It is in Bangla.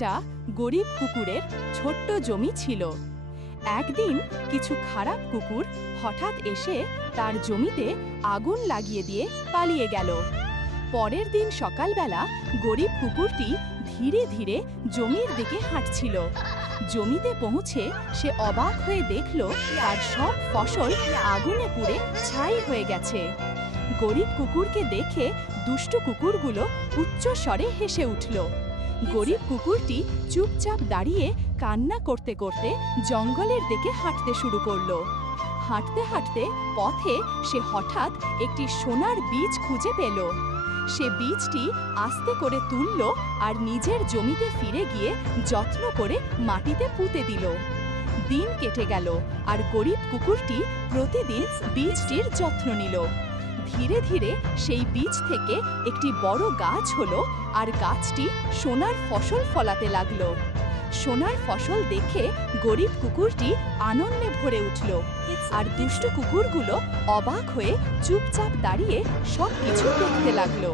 একটা গরিব কুকুরের ছোট্ট জমি ছিল। একদিন কিছু খারাপ কুকুর হঠাৎ এসে তার জমিতে আগুন লাগিয়ে দিয়ে পালিয়ে গেল। পরের দিন সকালবেলা গরিব কুকুরটি ধীরে ধীরে জমির দিকে হাঁটছিল। জমিতে পৌঁছে সে অবাক হয়ে দেখল তার সব ফসল আগুনে পুড়ে ছাই হয়ে গেছে। গরিব কুকুরকে দেখে দুষ্ট কুকুরগুলো উচ্চ স্বরে হেসে উঠল। গরিব কুকুরটি চুপচাপ দাঁড়িয়ে কান্না করতে করতে জঙ্গলের দিকে হাঁটতে শুরু করলো। হাঁটতে হাঁটতে পথে সে হঠাৎ একটি সোনার বীজ খুঁজে পেল। সে বীজটি আস্তে করে তুলল আর নিজের জমিতে ফিরে গিয়ে যত্ন করে মাটিতে পুঁতে দিল। দিন কেটে গেল আর গরিব কুকুরটি প্রতিদিন বীজটির যত্ন নিল। ধীরে ধীরে সেই বীজ থেকে একটি বড় গাছ হলো আর গাছটি সোনার ফসল ফলাতে লাগলো। সোনার ফসল দেখে গরিব কুকুরটি আনন্দে ভরে উঠল আর দুষ্ট কুকুরগুলো অবাক হয়ে চুপচাপ দাঁড়িয়ে সবকিছু দেখতে লাগলো।